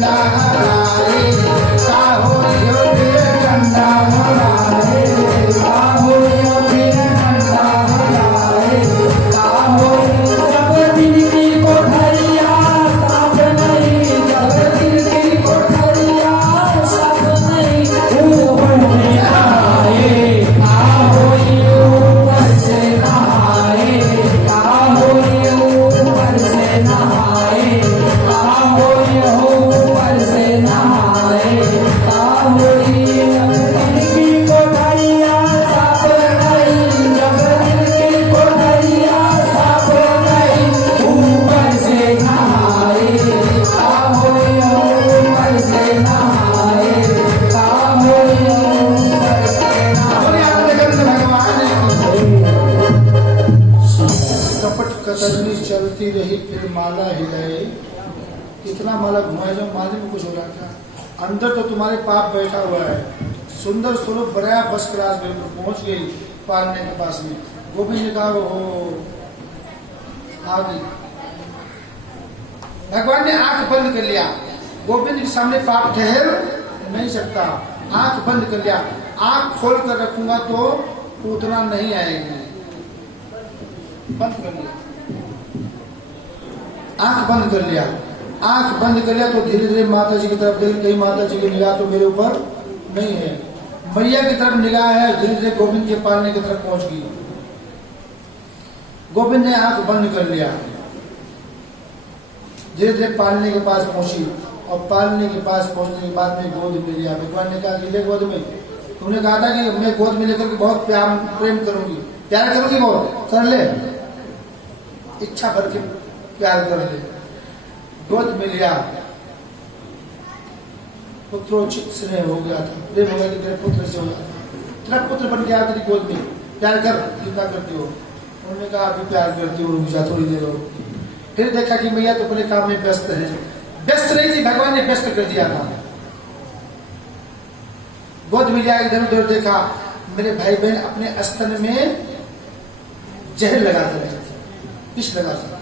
कंडा हराए, काहो यो फिर कंडा हराए, काहो यो फिर कंडा हराए, काहो जब दिल की कोठरिया साफ नहीं, जब दिल की कोठरिया साफ नहीं, ऊपर से आए, काहो यो ऊपर से नहाए, काहो यो ऊपर से नहाए, काहो यो ऊपर से नहाए, काहो यो दिल की कोठरिया साफ नहीं, जब दिल की कोठरिया साफ नहीं, ऊपर से नहाए, काहो यो ऊपर से नहाए, काहो यो ऊपर से नहाए। कपट कतरनी चलती रही फिर माला हिलाए, कितना माला घुमाए जब माले में कुछ हो रहा था। अंदर तो तुम्हारे पाप बैठा हुआ है, सुंदर स्वरूप बनाया, फर्स्ट क्लास में पहुंच गई पालने के पास में। गोविंद ने कहा हो आ गई। भगवान ने आंख बंद कर लिया, गोविंद के सामने पाप ठहर नहीं सकता, आंख बंद कर लिया। आंख खोल कर रखूंगा तो उतना नहीं आएगी, बंद कर लिया, आंख बंद कर लिया। आंख बंद कर लिया तो धीरे धीरे माता जी की तरफ देख, कहीं माता जी की निगाह तो मेरे ऊपर नहीं है, मैया की तरफ निगाह है। धीरे धीरे गोविंद के पालने की तरफ पहुंच गई। गोविंद ने आंख बंद कर लिया, धीरे धीरे पालने के पास पहुंची, और पालने के पास पहुंचने के बाद में गोद में लिया। भगवान ने कहा कि ले गोद में, तुमने कहा था कि मैं गोद में लेकर के बहुत प्रेम करूंगी, प्यार करूंगी, बहुत कर ले, इच्छा भर के प्यार कर ले। गोद में लिया, पुत्रोचित स्नेह हो गया था, प्रेम हो गया कि तेरे पुत्र से होगा, तेरा पुत्र बन गया तेरी गोद में, प्यार कर, कितना करती हो। उन्होंने कहा अभी प्यार करती हो, रुक जा थोड़ी देर हो। फिर देखा कि मैया तो अपने काम में व्यस्त है, व्यस्त नहीं थी, भगवान ने व्यस्त कर दिया था। गोद में लिया, इधर उधर देखा, मेरे भाई बहन अपने स्तन में जहर लगाते रहे, विष लगाते।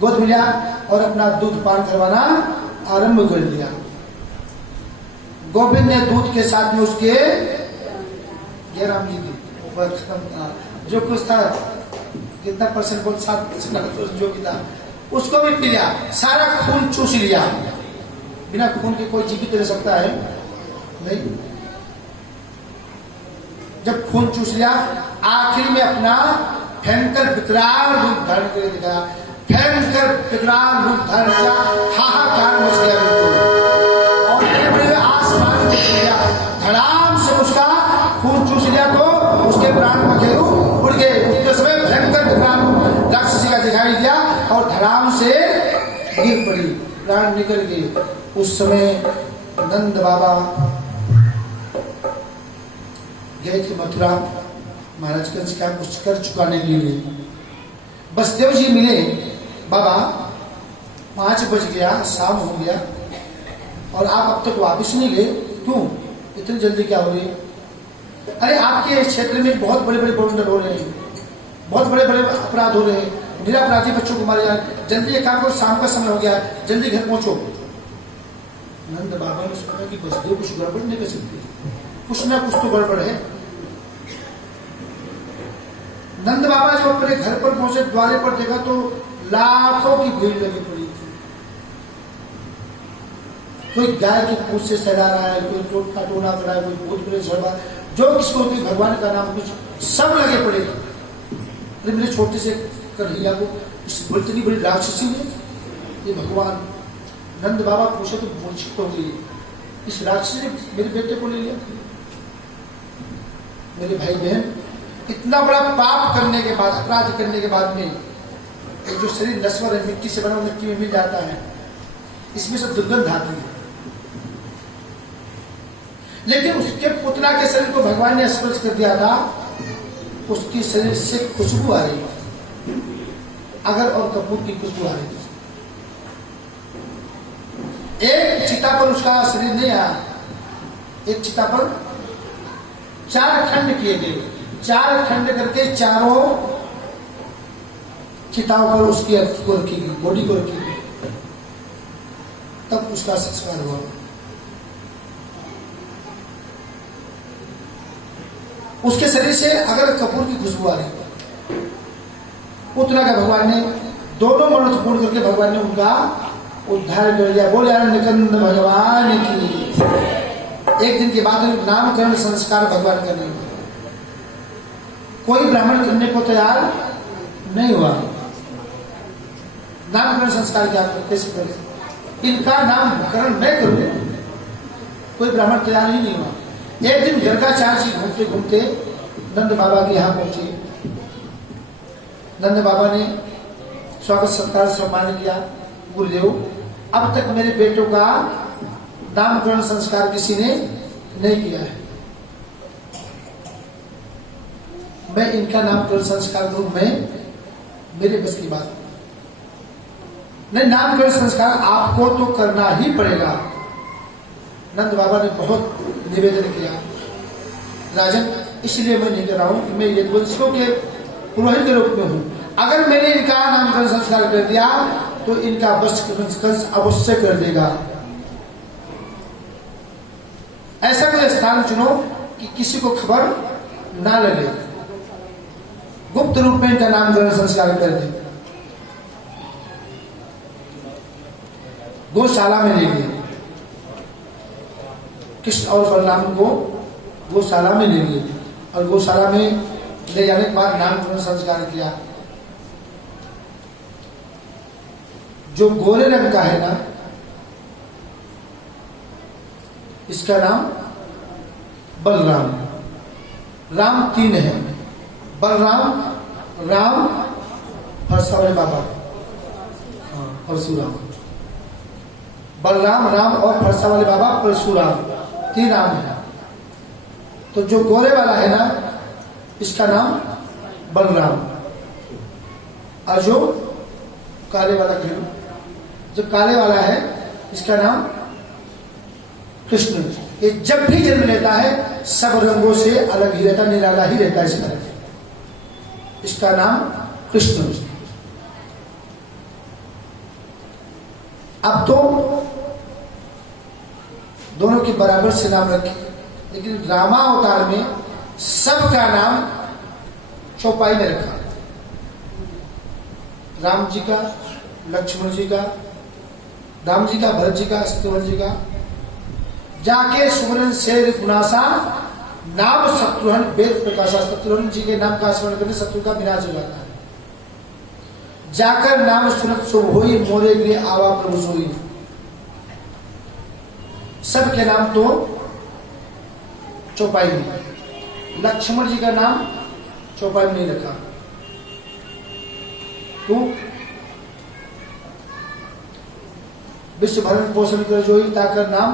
गोद मिला और अपना दूध पान करवाना आरंभ कर दिया। गोविंद ने दूध के साथ में उसके 11 मिली जो कुछ था, कितना परसेंट बोल, 7% जो भी था, उसको भी पी लिया। सारा खून चूस लिया, बिना खून के कोई जीवित रह सकता है नहीं। जब खून चूस लिया, आखिर में अपना भयंकर विकराल रूप धारण कर दिखा, भयंकर विकराल रूप धारण किया, हाहाकार मच गया बिल्कुल, और बड़े बड़े आसमान में गया, धड़ाम से उसका खून चूस लिया तो उसके प्राण पखेरु उड़ गए। उसके समय भयंकर विकराल रूप राक्षसी का दिखाई दिया और धड़ाम से गिर पड़ी, प्राण निकल गए। उस समय नंद बाबा गए थे मथुरा महाराजगंज का कुछ कर चुकाने के लिए। बसदेव जी मिले, बाबा 5 बज गया, शाम हो गया और आप अब तक वापस नहीं गए, क्यों इतनी जल्दी क्या हो रही है? अरे आपके क्षेत्र में बहुत बड़े बड़े बवंडर हो रहे हैं, बहुत बड़े बड़े अपराध हो रहे हैं, निरापराधी बच्चों को मारे जा रहे हैं, जल्दी एक काम करो, शाम का समय हो गया है, जल्दी घर पहुंचो। नंद बाबा ने सोचा कि बसदेव कुछ गड़बड़ नहीं कर सकते, कुछ ना कुछ तो गड़बड़ है। नंद बाबा जब अपने घर पर पहुंचे, द्वारे पर देखा तो लाखों की भीड़ लगी पड़ी थी। कोई गाय की पूंछ से सहला रहा है, कोई टोट का टोना कर रहा है, कोई भूत प्रेत झड़ रहा है, जो किसको भी भगवान का नाम कुछ सब लगे पड़े। अरे मेरे छोटे से कन्हैया को इतनी बड़ी राक्षसी ने, ये भगवान। नंद बाबा पूछे तो मूर्छित हो गई, इस राक्षसी ने मेरे बेटे को ले लिया। मेरे भाई बहन, इतना बड़ा पाप करने के बाद, अपराध करने के बाद में जो शरीर नश्वर है, मिट्टी से बना, मिट्टी में मिल जाता है, इसमें सब दुर्गंध आती है। लेकिन उसके पुतना के शरीर को भगवान ने स्पर्श कर दिया था, उसकी शरीर से खुशबू आ रही थी, अगर और कपूर की खुशबू आ रही थी। एक चिता पर उसका शरीर नहीं आया, एक चिता पर 4 खंड किए गए, 4 खंड करके चारों चिताओं पर उसकी को रखी गई, बॉडी को रखी गई। तब उसका संस्कार हुआ। उसके शरीर से अगर कपूर की खुशबू आ रही, उतना का भगवान ने दोनों मनोरथ पूर्ण करके भगवान ने उनका उद्धार कर दिया। बोले निकंद भगवान की। एक दिन के बाद नामकरण संस्कार भगवान करने हुआ। कोई ब्राह्मण करने को तैयार नहीं हुआ। नामकरण संस्कार क्या कैसे करें, इनका नामकरण मैं करूं, कोई ब्राह्मण तैयार ही नहीं हुआ। एक दिन गर्गाचार्य जी घूमते घूमते नंद बाबा के यहाँ पहुंचे। नंद बाबा ने स्वागत सत्कार सम्मान किया। गुरुदेव, अब तक मेरे बेटों का नामकरण संस्कार किसी ने नहीं किया है, मैं इनका नामकरण संस्कार करूं, मैं मेरे बस की बात नहीं। नामकरण संस्कार आपको तो करना ही पड़ेगा। नंद बाबा ने बहुत निवेदन किया, राजन इसलिए मैं नहीं कर रहा हूं कि मैं यदुवंशियों के पुरोहित के रूप में हूं। अगर मैंने इनका नामकरण संस्कार कर दिया तो इनका वंश अवश्य कर देगा। ऐसा कोई स्थान चुनो कि किसी को खबर ना लगे, गुप्त रूप में इनका नामकरण संस्कार कर दे। गौशाला में ले गए, कृष्ण और बलराम को गौशाला में ले गए और गौशाला में ले जाने के बाद नामकरण संस्कार किया। जो गोरे रंग का है ना, इसका नाम बलराम। राम तीन है, बलराम, राम, परशुराम बाबा, परशुराम। बलराम, राम और परशुराम बाबा, परशुराम, तीन नाम है। तो जो गोरे वाला है ना, इसका नाम बलराम, और जो काले वाला खेल, जो काले वाला है इसका नाम कृष्ण। ये जब भी जन्म लेता है सब रंगों से अलग ही रहता, निराला ही रहता है इसका रंग। इसका नाम कृष्ण। अब तो दोनों के बराबर से नाम रखे, लेकिन रामावतार में सबका नाम चौपाई में रखा। राम जी का, लक्ष्मण जी का, राम जी का, भरत जी का, शत्रुघ्न जी का। जाके सुमरन शेर गुनासा नाम शत्रुघ्न वेद प्रकाशा। शत्रुघ्न जी के नाम का स्मरण करने शत्रु का विनाश हो जाता है। जाकर नाम सुनत शुभ होई, मोरे लिए आवा प्रभु सोई। सबके नाम तो चौपाई में। लक्ष्मण जी का नाम चौपाई में नहीं रखा। तो विश्व भरण पोषण कर जोई, ताकर नाम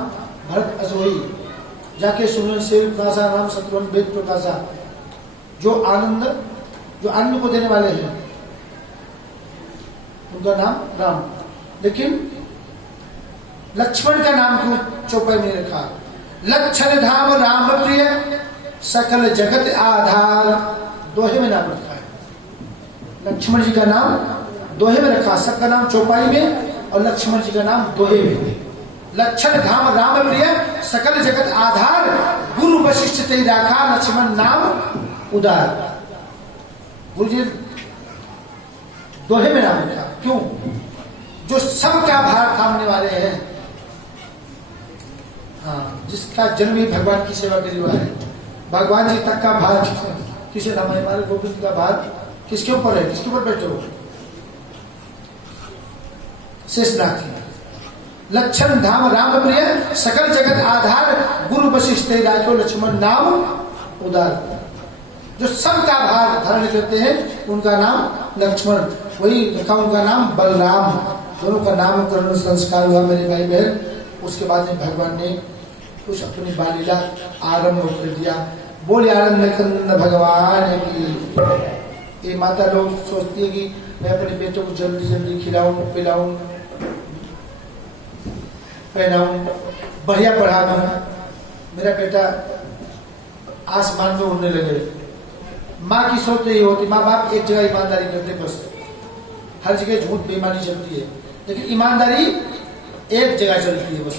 भरत अजोई। जाके सुमरन शेर प्रकाशा नाम शत्रुघ्न वेद प्रकाशा। जो आनंद, जो आनंद को देने वाले हैं, उनका नाम राम। लेकिन लक्ष्मण का नाम क्यों चौपाई में रखा? लक्षण धाम राम प्रिय, सकल जगत आधार। दोहे में नाम रखा है। लक्ष्मण जी का नाम दोहे में रखा, सबका नाम चौपाई में और लक्ष्मण जी का नाम दोहे में। लक्षण धाम राम प्रिय, सकल जगत आधार। गुरु वशिष्ठ ते राखा, लक्ष्मण नाम उदार। गुरु जी दोहे में नाम रखा क्यों? जो सबका भार थामने वाले हैं। हाँ, जिसका जन्म ही भगवान की सेवा के लिए हुआ है। भगवान जी तक का भार किसे नाम है? हमारे गोविंद का भार किसके ऊपर है? किसके ऊपर बैठे हो? शेषनाग की। लक्षण धाम राम प्रिय, सकल जगत आधार। गुरु वशिष्ठ राखो, लक्ष्मण नाम उदार। जो सबका भार धारण करते हैं उनका नाम लक्ष्मण, वही रखा उनका नाम बलराम। दोनों का नामकरण संस्कार हुआ मेरे भाई बहन। उसके बाद में भगवान ने कुछ अपनी बालीला आरंभ कर दिया। बोले आनंद कंद भगवान की। ये माता लोग सोचती है कि मैं अपने बेटों को जल्दी जल्दी खिलाऊं, पिलाऊं, पहनाऊं, बढ़िया पढ़ा दूं, मेरा बेटा आसमान में उड़ने लगे। माँ की सोच यही होती, माँ बाप एक जगह ईमानदारी करते, बस हर जगह झूठ बेईमानी चलती है, लेकिन ईमानदारी एक जगह चलती है बस,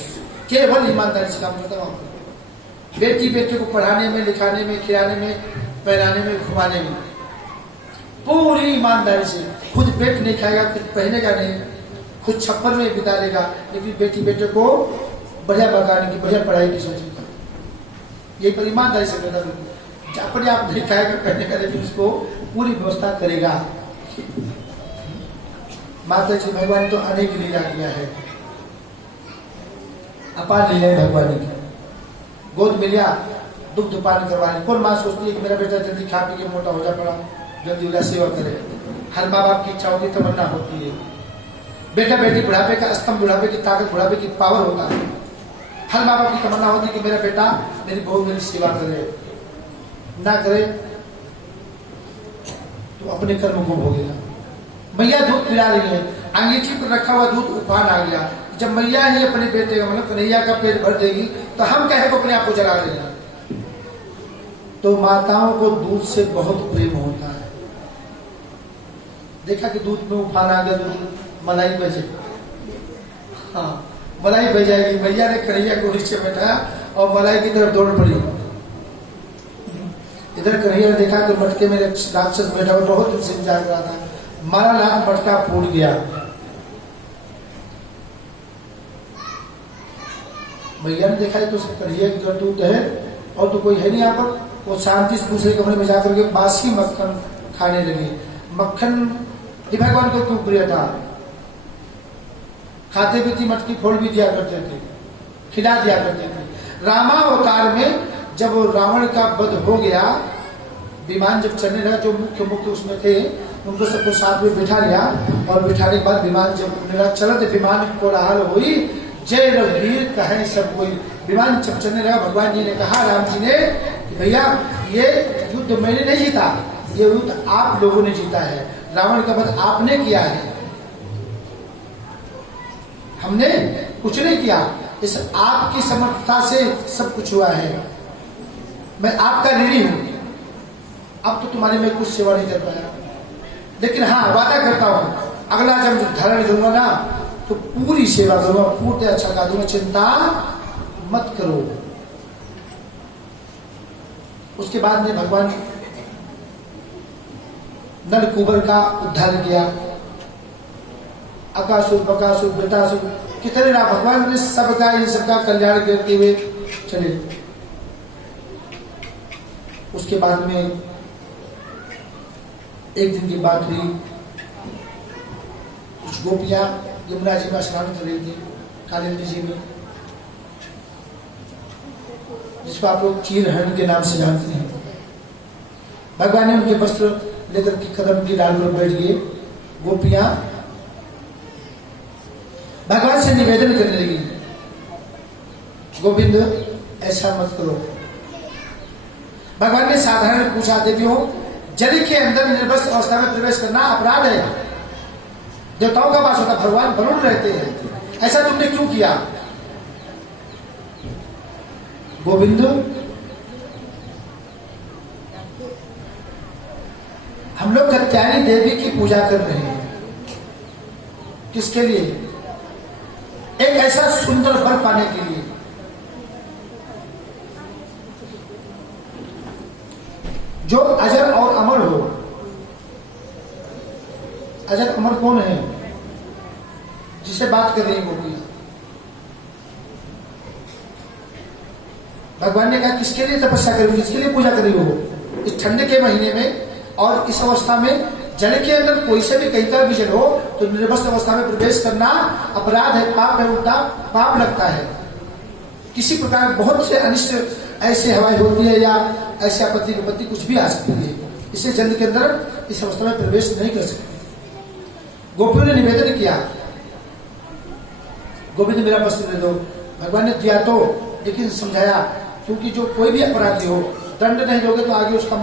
केवल ईमानदारी से काम करता है वहां पर। बेटी बेटे को पढ़ाने में, लिखाने में, खिलाने में, पहनाने में, घुमाने में पूरी ईमानदारी से। खुद पेट नहीं खाएगा, खुद पहनेगा नहीं, खुद छप्पर में बिता लेगा, लेकिन बेटी बेटे को बढ़िया बगाने की, बढ़िया पढ़ाई की सोचेगा। ये पर ईमानदारी से करता है, अपने आप नहीं खाएगा, पहनेगा, लेकिन उसको पूरी व्यवस्था करेगा। माता जी भगवान तो अनेक लीला किया है, अपार लीला है भगवान की। गोद में लिया, दुग्ध पान करवाने। कौन माँ सोचती है कि मेरा बेटा जल्दी खा पी के मोटा हो जा, पड़ा जल्दी उसका सेवा करे। हर माँ बाप की इच्छा होती, तमन्ना होती है। बेटा बेटी बुढ़ापे का स्तंभ, बुढ़ापे की ताकत, बुढ़ापे की पावर होता है। हर माँ बाप की तमन्ना होती है कि मेरा बेटा, मेरी बहू मेरी सेवा करे। ना करे तो अपने कर्म को भोगेगा। मैया दूध पिला रही है, अंगीठी पर रखा हुआ दूध उफान आ गया। जब मैया ही अपने बेटे का, मतलब कन्हैया का पेट भर देगी, तो हम कहे को अपने आप को जला देगा। तो माताओं को दूध से बहुत प्रेम होता है। देखा कि दूध में उफान आ गया, दूध मलाई बजे, हाँ मलाई बह जाएगी। मैया ने कन्हैया को नीचे बैठाया और मलाई की तरफ दौड़ पड़ी। इधर कन्हैया ने देखा कि मटके में राक्षस बैठा हुआ, बहुत दूर से इंतजार कर रहा था। मारा लाख मटका फूट गया। मैया ने देखा तो कन्हैया की करतूत है, और तो कोई है नहीं यहाँ पर। वो शांति से दूसरे कमरे में जाकर के बासी मक्खन खाने लगे। मक्खन ये भगवान को क्यों प्रिय था? खाते भी थी, मटकी फोड़ भी दिया करते थे, खिला दिया करते थे। रामावतार में जब रावण का वध हो गया, विमान जब चलने लगा, जो मुख्य उसमें थे उनको सबको साथ में बिठा लिया, और बिठाने के बाद विमान जब मेरा चलत विमान कोलाहल हुई, जय रघुवीर कहे सब कोई। विमान जब चलने लगा, भगवान जी ने कहा राम जी ने कि भैया ये युद्ध मैंने नहीं जीता, ये युद्ध आप लोगों ने जीता है। रावण का वध आपने किया है, हमने कुछ नहीं किया। इस आपकी समर्थता से सब कुछ हुआ है। मैं आपका ऋणी हूं। अब तो तुम्हारी मैं कुछ सेवा नहीं कर पाया, लेकिन हाँ वादा करता हूं, अगला जब धारण करूंगा ना तो पूरी सेवा करूंगा, पूर्ति अच्छा कर दूंगा, चिंता मत करो। उसके बाद में भगवान नल कुबर का उद्धार किया। अकासुर, बकासुर, बेटासुर, कितने ना भगवान ने सबका, इन सबका कल्याण करते हुए चले। उसके बाद में एक दिन की बात हुई, कुछ गोपियां यमुना जी में स्नान कर रही थी, कालिंदी जी में, जिसको आप लोग चीरहरण के नाम से जानते हैं। भगवान ने उनके वस्त्र लेकर के कदम की डाल पर बैठ गए। गोपियां भगवान से निवेदन करने लगी, गोविंद ऐसा मत करो। भगवान ने साधारण पूछा, देवियों जल के अंदर निर्वस्त्र अवस्था में प्रवेश करना अपराध है। देवताओं का वास होता, भगवान वरुण रहते हैं, ऐसा तुमने क्यों किया? गोविंद हम लोग कात्यायनी देवी की पूजा कर रहे हैं। किसके लिए? एक ऐसा सुंदर फल पाने के लिए। जो अजर और अमर हो। अजर अमर कौन है? जिसे बात कर रही गोपी। भगवान ने कहा किसके लिए तपस्या करी, किसके लिए पूजा करी हो? इस ठंड के महीने में और इस अवस्था में जल के अंदर कोई से भी कहीं का भी जल हो तो निर्वस्त्र अवस्था में प्रवेश करना अपराध है, पाप है, उल्टा पाप लगता है। किसी प्रकार बहुत से अनिष्ट ऐसे हवाएं होती है या ऐसे आपत्ति विपत्ति कुछ भी आ सकती है, इससे जल के अंदर इस अवस्था में प्रवेश नहीं कर सकते। गोपियों ने निवेदन किया, गोविंद मेरा वस्त्र दे दो। भगवान ने दिया तो, लेकिन समझाया क्योंकि जो कोई भी अपराधी हो, दंड नहीं दोगे तो आगे उसका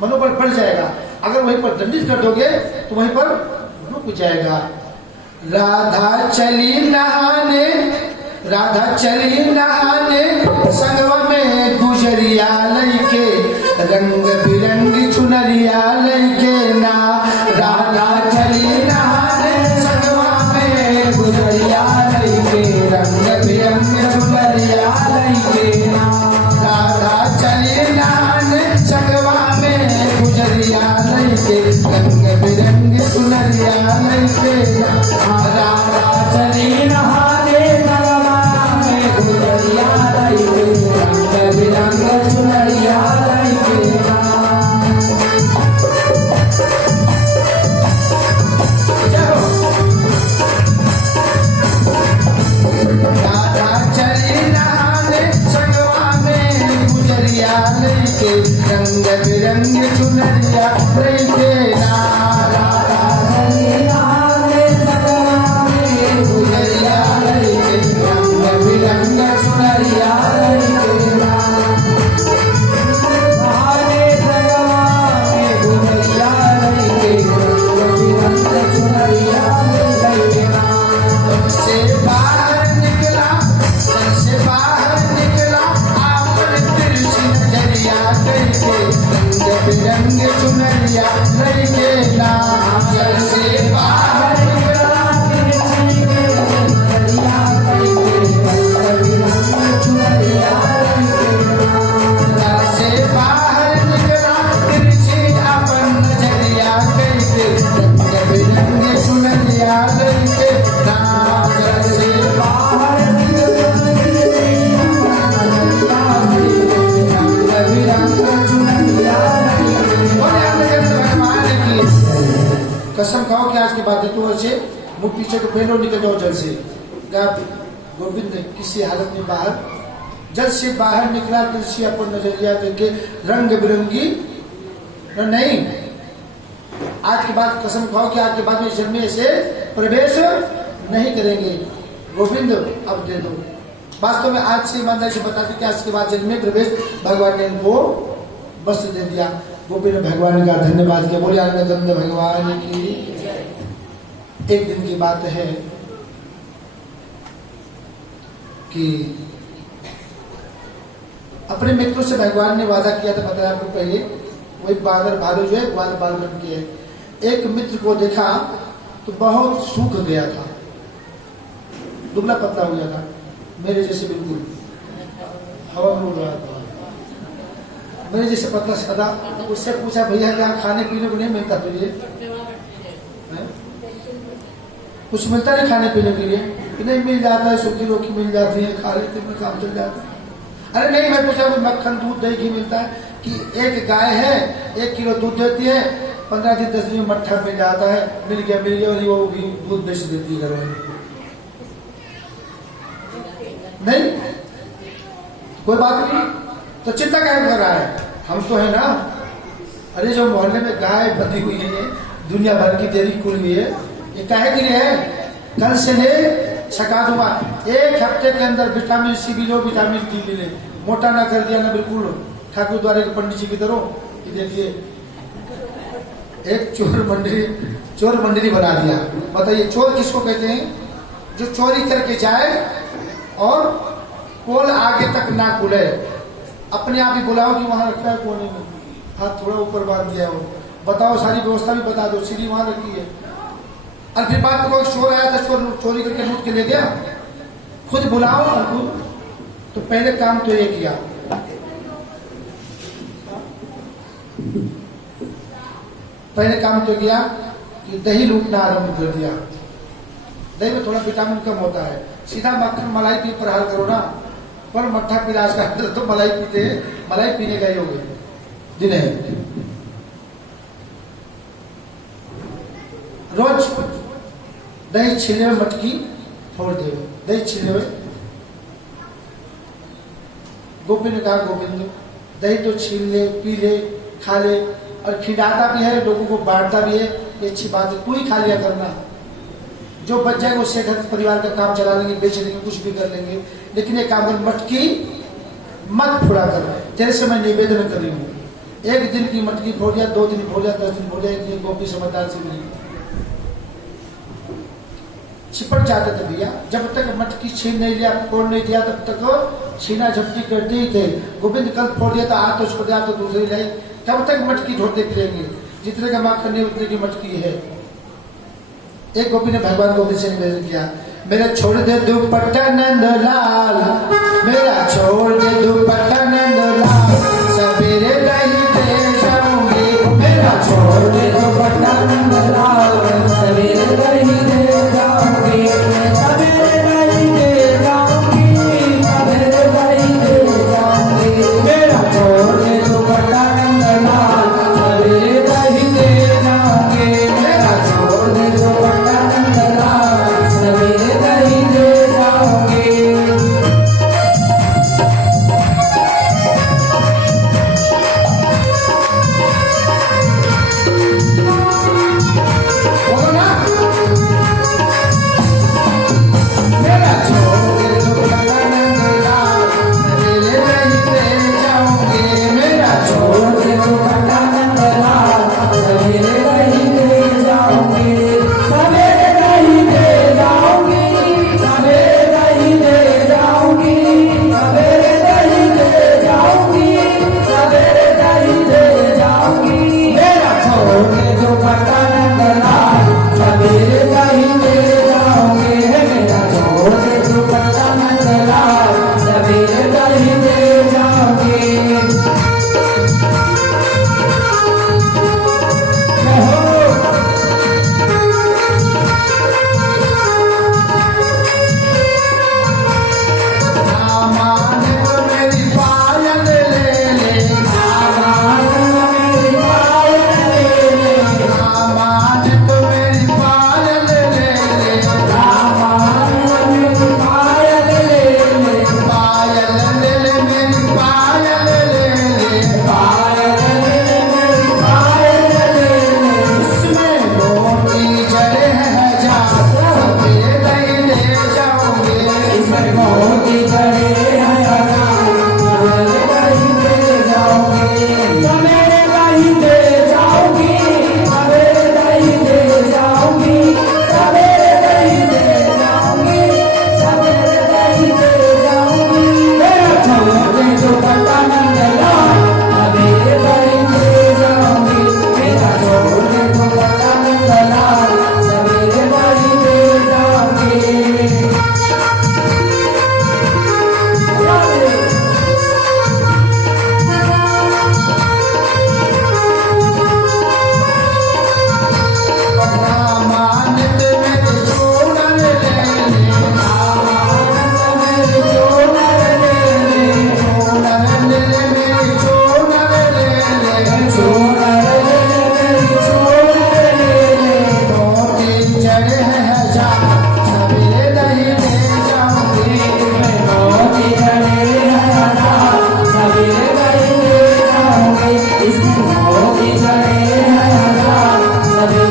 मनोबल बढ़ जाएगा। अगर वहीं पर दंडित कर दोगे तो वहीं पर रुक जाएगा। राधा चली नहाने, राधा चली नहाने, संगवा में गुजरिया लइके, रंग बिरंगी चुनरिया लइके ना। राधा चली नहाने, संगवा में गुजरिया लइके, नीचे को पहलो निकल जाओ जल से। गोविंद किसी हालत में बाहर जल से बाहर निकला, तुलसी अपन नजरिया करके रंग बिरंगी नहीं, आज के बाद कसम खाओ कि आज के बाद में जन्म में से प्रवेश नहीं करेंगे। गोविंद अब दे दो। वास्तव में आज से ईमानदारी से बताते कि आज के बाद जन्म में प्रवेश भगवान ने इनको वस्त्र दे दिया। गोपी ने भगवान का धन्यवाद किया। बोले आनंद भगवान की। एक दिन की बात है कि अपने मित्रों से भगवान ने वादा किया था, बताया आपको पहले, वही बादल भालू जो है ग्वाल बाल बन के है। एक मित्र को देखा तो बहुत सूख गया था, दुबला पतला हो गया था, मेरे जैसे बिल्कुल हवा में उड़ रहा था, मेरे जैसे पतला सादा। उससे पूछा भैया क्या खाने पीने को नहीं मिलता तुझे? कुछ मिलता नहीं खाने पीने के लिए? कि नहीं मिल जाता है, सूखी रोटी मिल जाती है, खा लेते हैं, काम चल जाता है। अरे नहीं, मैं पूछा मक्खन दूध दही घी मिलता है कि एक गाय है 1 किलो दूध देती है, 15 दिन 10 दिन में मट्ठा मिल जाता है। मिल गया और वो भी दूध बेच देती है घर में। नहीं कोई बात नहीं, तो चिंता क्या कर रहा है? हम तो है ना। अरे जो मोहल्ले में गाय बंधी हुई है, दुनिया भर की तेरी कुल हुई है, ये काहे के लिए है? कल से ले सका दूंगा, 1 हफ्ते के अंदर विटामिन सी भी लो, विटामिन डी भी ले। मोटा ना कर दिया ना बिल्कुल ठाकुर द्वारे के पंडित जी की तरह। ये देखिए एक चोर मंडली बना दिया। बताइए चोर किसको कहते हैं? जो चोरी करके जाए और पोल आगे तक ना खुले, अपने आप ही बुलाओ कि वहां रखा है कोने में, हाथ थोड़ा ऊपर बांध दिया हो, बताओ सारी व्यवस्था भी बता दो, सीढ़ी वहां रखी है। और फिर बात को चोर आया था, चोरी करके लूट के ले गया, खुद बुलाओ और खुद। तो पहले काम तो ये किया, पहले काम तो किया कि दही लूटना आरंभ कर दिया। दही में थोड़ा विटामिन कम होता है, सीधा मक्खन मलाई पी प्रहार करो ना, पर मट्ठा पिलास का तो मलाई पीते हैं, मलाई पीने गए हो गए दिन है। रोज दही छीले में मटकी फोड़ दे, दही छीले में। गोपी ने कहा गोविंद दही तो छील ले, पी ले, खा ले, और खिलाता भी है, लोगों को बांटता भी है, ये अच्छी बात है, तू ही खा लिया करना। जो बच जाएगा उससे घर परिवार का काम चला लेंगे, बेच लेंगे, कुछ भी कर लेंगे, लेकिन एक काम कर, मटकी मत फोड़ा कर। तेरे से मैं निवेदन कर रही हूँ, 1 दिन की मटकी फोड़ दिया, 2 दिन फोड़ दिया, 10 दिन फोड़ दिया, ये गोपी समझदार से मिली। चिपट जाते थे भैया, जब तक मटकी छीन नहीं लिया, फोड़ नहीं दिया, तब तक छीना झपटी करते ही थे। गोविंद कल फोड़ दिया तो आज तो छोड़ दिया तो दूसरी रही, कब तक मटकी ढोते फिरेंगे? जितने का मार्ग करने उतने की मटकी है। एक गोपी ने भगवान गोविंद से निवेदन किया, मेरा छोड़ दे दुपट्टा नंदलाल, मेरा छोड़ दे दुपट्टा